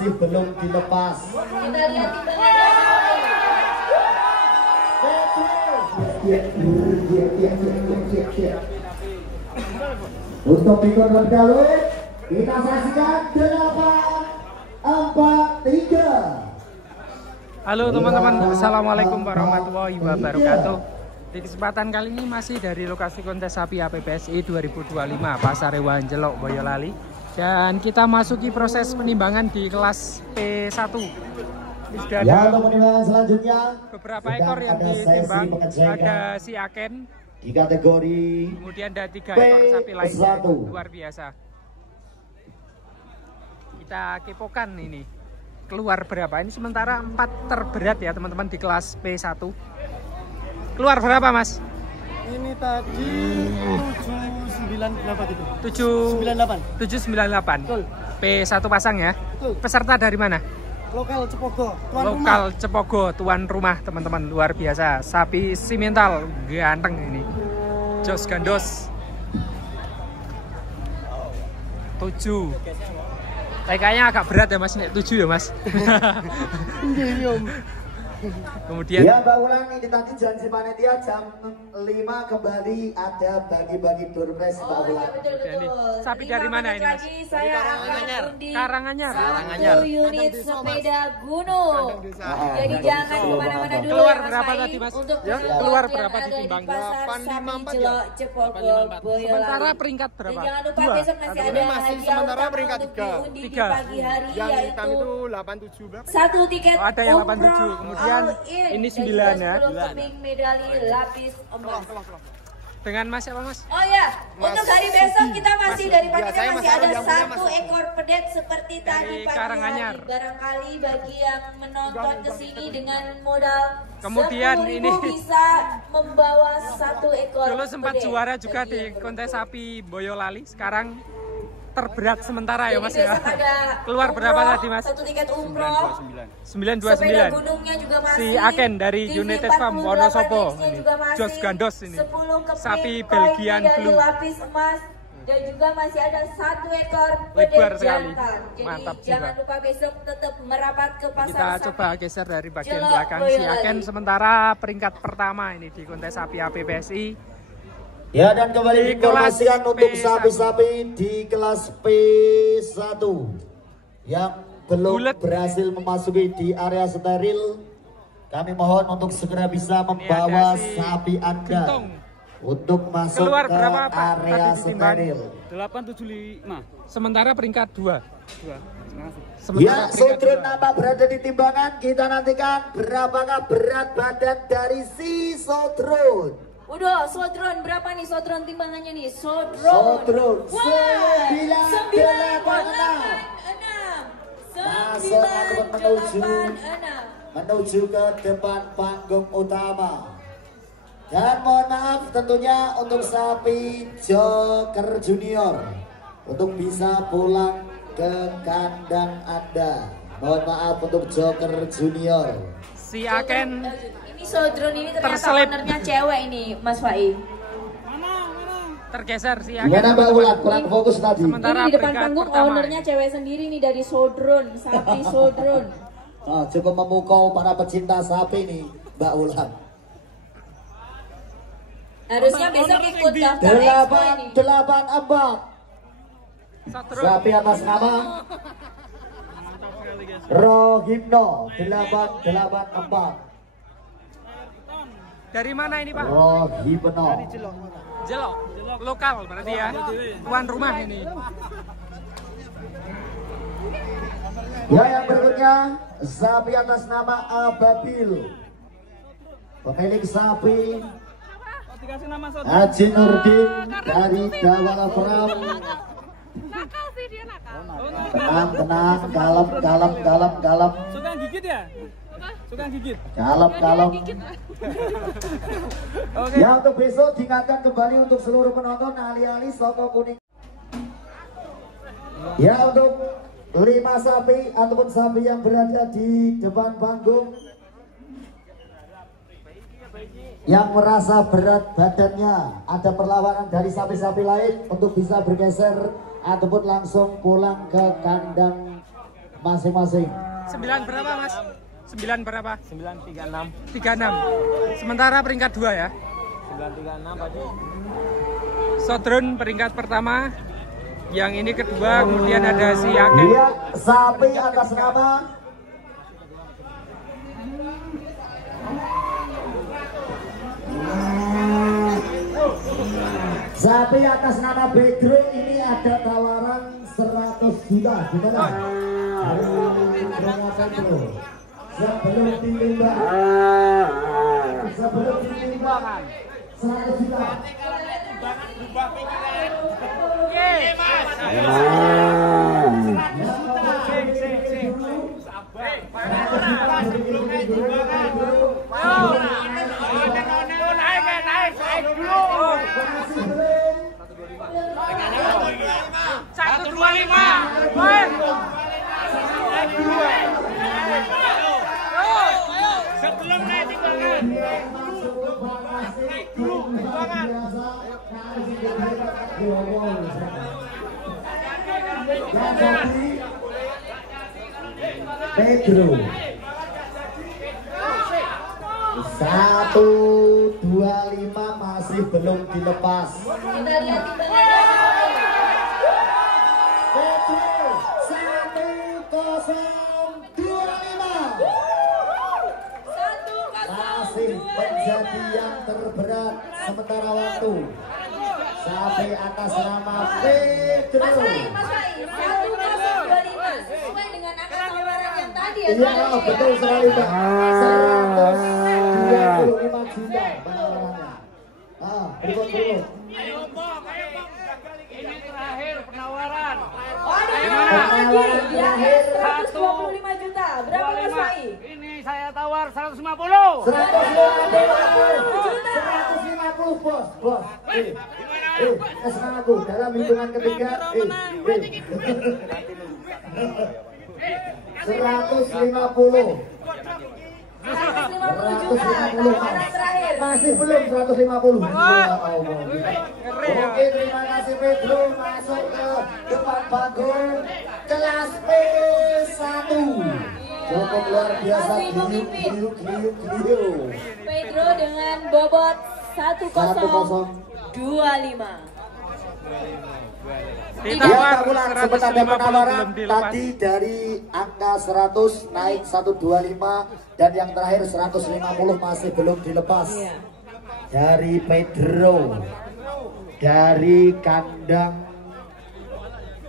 masih belum dilepas. Kita lihat untuk ikut lebih dahulu kita saksikan 8-4-3. Halo teman-teman, assalamualaikum warahmatullahi wabarakatuh. Di kesempatan kali ini masih dari lokasi kontes sapi APBSI 2025 Pasar Hewan Jelok Boyolali, dan kita masuki proses penimbangan di kelas P1. Sudah ada untuk penimbangan selanjutnya beberapa ekor yang ditimbang. Ada si Aken di kategori, kemudian ada 3 ekor sapi lainnya. Luar biasa. Kita kepokan ini keluar berapa. Ini sementara 4 terberat ya teman-teman di kelas P1. Keluar berapa Mas? Ini tadi 798 gitu. 798. Betul. P1 pasang ya. Betul. Peserta dari mana? Lokal Cepogo, tuan Lokal rumah. Cepogo, tuan rumah teman-teman. Luar biasa. Sapi simental ganteng ini. Jos gandos. 7. Kayaknya agak berat ya Mas, 7 ya Mas. Kemudian ya Mbak Ulan, ini tadi janji panitia jam 5 kembali ada bagi-bagi door prize Mbak Ulan. betul. sapi dari mana ini Mas? Saya akan undi Karanganyar. 1 unit sepeda gunung. Jadi jangan kemana-mana dulu. Keluar ya, Mas berapa Fai. tadi, Mas? Untuk Ya, peserta keluar yang berapa ada ditimbang? di Pasar Sapi Jelok Cepogo Boyolali. Sementara peringkat berapa? Dan jangan lupa 2. besok masih Atau ada masih hadiah sementara utama peringkat untuk 3. diundi di 3. pagi hari, Yang hitam yaitu itu 87 berapa? 1 tiket Oh, ada yang umroh 87. Kemudian all-in. ini Dan 9 juga ya. 10 keping medali lapis emas. Dengan Mas siapa Mas? Oh ya, untuk hari besok kita masih dari panitia saya masih masih ada ada yang punya, 1 ekor pedet seperti tadi pagi Karanganyar. hari. Barangkali bagi yang menonton kesini dengan modal Kemudian 10.000 ini bisa membawa 1 ekor dulu sempat pedet. juara juga Bagi di yang kontes sapi Boyolali. Sekarang terberat sementara ya Jadi Mas ya. besok ada Keluar berapa umroh, tadi Mas? 1 tiket umroh. 929. Sepeda gunungnya juga masih. Si Aken dari TV United Farm 48 Wonosobo. X-nya Ini. juga masih. Jos gandos ini. 10 keping Sapi koin Belgian medali Blue. lapis emas. Dan juga masih ada 1 ekor Lebar pedek sekali. jantan. Jadi Mantap jangan juga. lupa besok tetap merapat ke pasar Kita sapi. coba geser dari bagian Jelok belakang. Si Boyolali. Aken sementara peringkat pertama ini di kontes sapi APBSI. Ya, dan kembali Di kelas diinformasikan untuk P1. sapi-sapi di kelas P1 yang belum Bulet. berhasil memasuki di area steril, kami mohon untuk segera bisa membawa ada si sapi Anda Gentong. untuk masuk Keluar ke berapa, Pak? area Tadi ditimbang. steril. 875. Sementara peringkat 2. Ya, Sodron nama berada di timbangan. Kita nantikan berapakah berat badan dari si Sodron. Udah, Sodron berapa nih Sodron timbangannya nih? Sodron 986. Masuk ataupun menuju ke depan panggung utama. Dan mohon maaf tentunya untuk sapi Joker Junior untuk bisa pulang ke kandang Anda. Mohon maaf untuk Joker Junior. Si Aken Ini Sodron ini ternyata terselip. ownernya cewek ini, Mas Fai. tergeser si Aken. Gimana Mbak Ulan? Kurang fokus tadi. Sementara Ini di depan peringkat panggung pertama. ownernya cewek sendiri nih dari Sodron, sapi Sodron. Oh, cukup memukau para pecinta sapi nih, Mbak Ulan. Harusnya besok ikut daftar expo ini. 884 Sodron. sapi atas nama Rohimno 884. Dari mana ini Pak? Rohimno. Jelok. Lokal berarti ya. Tuan rumah ini. Ya, yang berikutnya sapi atas nama Ababil. Pemilik sapi Haji Nurdin dari Dawala Pram. Tenang, tenang, kalem. Suka gigit ya? Suka gigit. Kalem. Ya, untuk besok diingatkan kembali untuk seluruh penonton alih-alih Soko Kuning. Ya, untuk 5 sapi ataupun sapi yang berada di depan panggung yang merasa berat badannya, ada perlawanan dari sapi-sapi lain untuk bisa bergeser ataupun langsung pulang ke kandang masing-masing. 9 berapa Mas? 9 berapa? 936. 36. Sementara peringkat 2 ya. 936 Pak. Sodron peringkat pertama. Yang ini kedua, kemudian ada si Ake. Dia sapi atas nama Pedro. Ini ada tawaran 100 juta. Gimana? Sebelum ditimbang 100 juta. Sebelum naik timbangan. Pedro 125 masih belum dilepas. Kita lihat timbangannya. Pedro 1025 masih menjadi yang terberat sementara waktu. Sapi atas nama Pedro. Mas Fai, 1025 sesuai dengan angka tawaran yang tadi ya. Iya, betul sekali Pak. 125 juta penawarannya. Berikut. Ini terakhir penawaran. Oh, ada penawaran lagi. Di akhir 125 juta. Berapa Mas Fai? Ini saya tawar 150. 150 bos. Semangat aku dalam hitungan ketiga. 150 juta. Tawaran terakhir. masih belum 150. Oke, terima kasih Pedro. Masuk ke depan panggung kelas P1. Cukup luar biasa. Masih memimpin. Giliu. Pedro dengan bobot 1025. Ya, pulang sempat ada penawaran tadi dari angka 100 naik 125 dan yang terakhir 150 masih belum dilepas. Dari Pedro dari kandang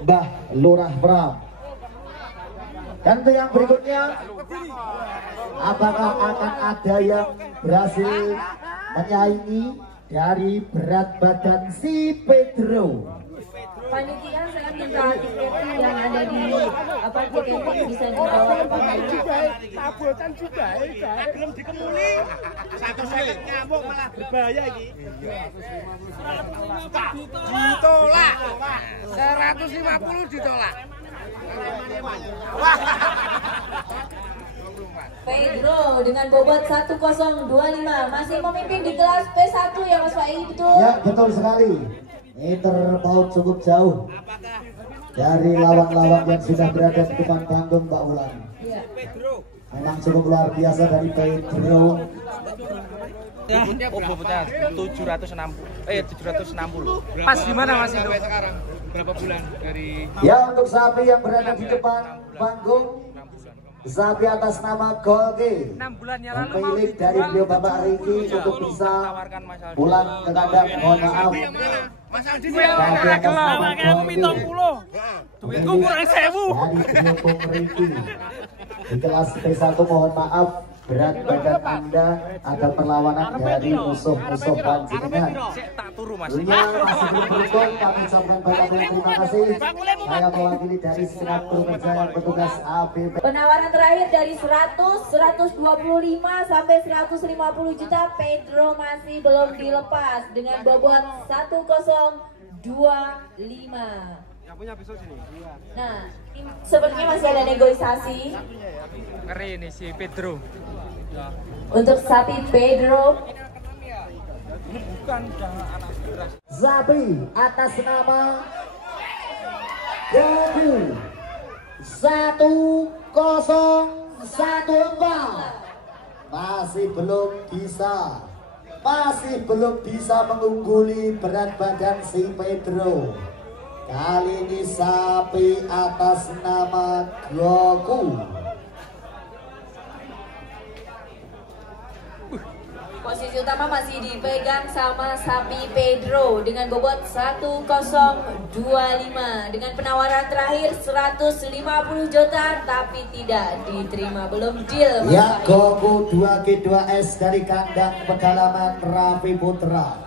Mbah Lurah Pram. Dan untuk yang berikutnya, apakah akan ada yang berhasil menyaingi dari berat badan si Pedro? Panitia, saya minta tiket yang ada di apa tiket bisa dibawa ke panitia. Tabotan juga belum dikemuli. Satu saya nyambung malah berbahaya iki. Ditolak. 150 ditolak. Pedro dengan bobot 1025 masih memimpin di kelas P1 ya Mas Fai, betul? Ya, betul sekali. Ini terpaut cukup jauh dari lawan-lawan yang sudah berada di depan panggung Mbak Wulan. Iya. Memang cukup luar biasa dari Pedro. Oh, bobotnya 760. Pas di mana Mas itu? Sekarang berapa bulan dari Ya, untuk sapi yang berada di depan panggung, sapi atas nama Golge, 6 bulan yang lalu pemilik dari beliau Bapak Riki untuk bisa pulang ke kandang. Mohon maaf. Mas Aldi Sapi atas nama Golge duitku kurang 1000. dari beliau Riki di kelas P1. Mohon maaf, berat badan Anda ada perlawanan dari musuh-musuh panjenengan. Tak turu Mas. Dunia masih belum beruntung, kami ucapkan banyak terima kasih. Saya mewakili dari segenap kru kerja yang petugas ABP. Penawaran terakhir dari 100, 125 sampai 150 juta. Pedro masih belum dilepas dengan bobot 1025. Nah, sepertinya masih ada negosiasi Ngeri ini si Pedro. untuk sapi Pedro. Sapi atas nama Gabu Masih belum bisa mengungguli berat badan si Pedro. Kali ini sapi atas nama Goku. Posisi utama masih dipegang sama sapi Pedro dengan bobot 1025 dengan penawaran terakhir 150 juta tapi tidak diterima, belum deal. Ya, Goku 2G2S dari kandang pedalaman Raffi Putra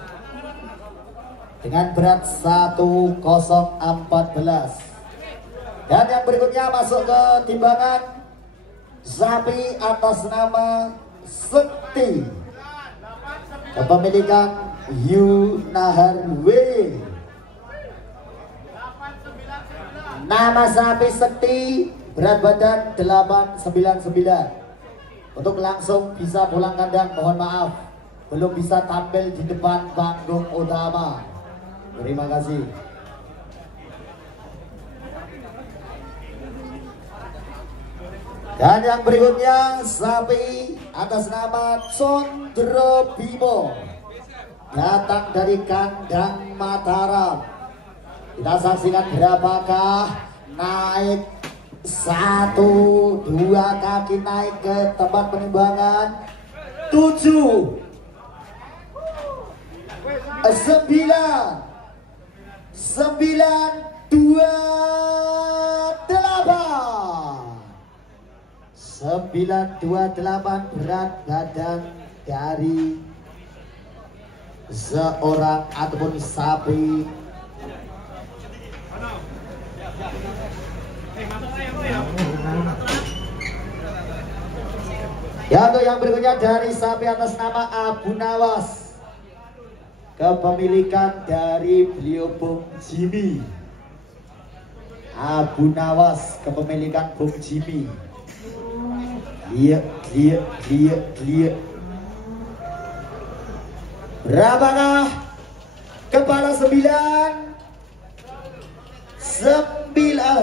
dengan berat 1014. Dan yang berikutnya masuk ke timbangan sapi atas nama Sekti, kepemilikan Yunahar W. Nama sapi Sekti, berat badan 899. Untuk langsung bisa pulang kandang, mohon maaf belum bisa tampil di depan panggung utama. Terima kasih. Dan yang berikutnya sapi atas nama Condro Bimo, datang dari kandang Mataram. Kita saksikan berapakah naik 1-2 kaki naik ke tempat penimbangan 7 9 2 8 928 berat badan dari seorang ataupun sapi. Ya, untuk yang berikutnya dari sapi atas nama Abu Nawas, kepemilikan dari beliau Bung Jimmy. Abu Nawas, kepemilikan Bung Jimmy. Lihat. Berapakah kepala 9 915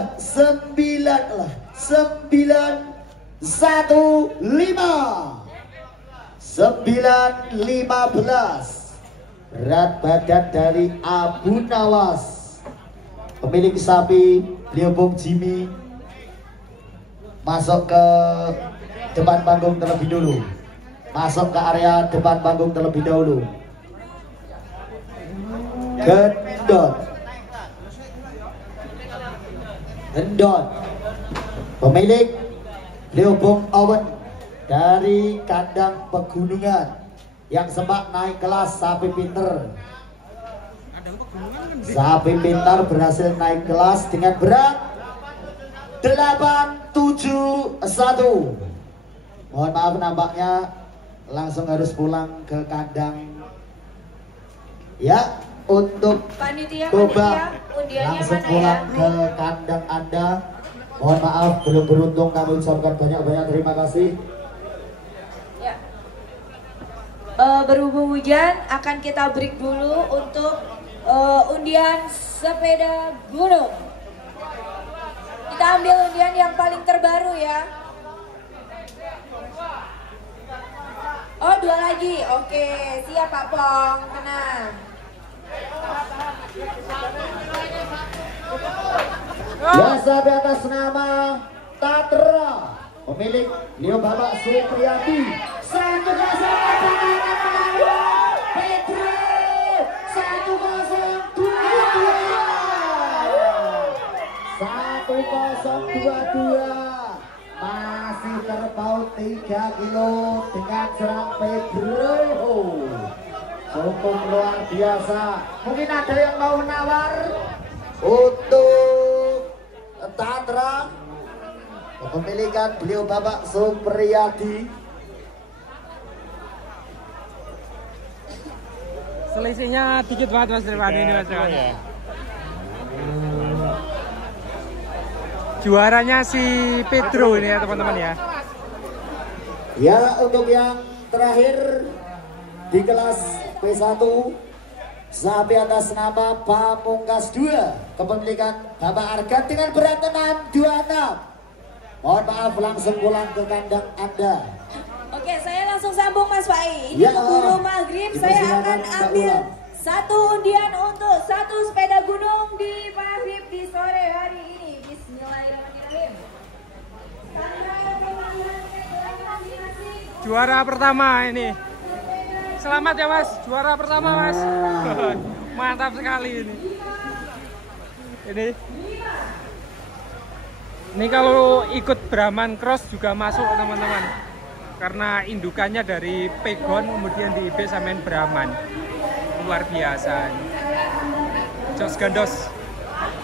berat badan dari Abu Nawas, pemilik sapi beliau Bung Jimmy, masuk ke depan panggung terlebih dulu. Masuk ke area depan panggung terlebih dahulu. Gendon, pemilik beliau Bung Owen dari kandang pegunungan yang sempat naik kelas sapi pinter. Sapi pintar berhasil naik kelas dengan berat 871. Mohon maaf, nampaknya langsung harus pulang ke kandang. Ya, untuk coba langsung pulang ke kandang Anda. Mohon maaf, belum beruntung. Kami ucapkan banyak-banyak terima kasih. Ya. Berhubung hujan, akan kita break dulu untuk undian sepeda gunung. Kita ambil undian yang paling terbaru ya. Oh, 2 lagi. Oke, siap Pak Pong, tenang. Ya, sahabat atas nama Tatra, pemilik beliau Bapak Supriyadi. 1-0 Pedro, 1-0 masih terpaut 3 kilo dengan serang Pedro. Cukup luar biasa. Mungkin ada yang mau menawar untuk Tatra, kepemilikan beliau Bapak Supriyadi. Selisihnya dikit banget Mas Irwan ini Mas Irwan. Juaranya si Pedro ini ya teman-teman ya. Ya, untuk yang terakhir di kelas P1 sapi atas nama Pamungkas 2 kepemilikan Bapak Argan dengan berat 626. Mohon maaf, langsung pulang ke kandang Anda. Oke, saya langsung sambung Mas Pai. Ini Ya, keburu maghrib, saya akan ambil satu undian untuk satu sepeda gunung di maghrib di sore hari ini. Bismillahirrahmanirrahim. Juara pertama ini. Selamat ya Mas, juara pertama Mas. Mantap sekali ini. Ini kalau ikut Brahman Cross juga masuk teman-teman. Karena indukannya dari Pegon kemudian di IB samain Brahman. Luar biasa. Jos gandos.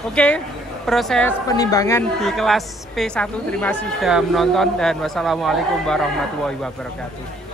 Oke, proses penimbangan di kelas P1. Terima kasih sudah menonton dan wassalamualaikum warahmatullahi wabarakatuh.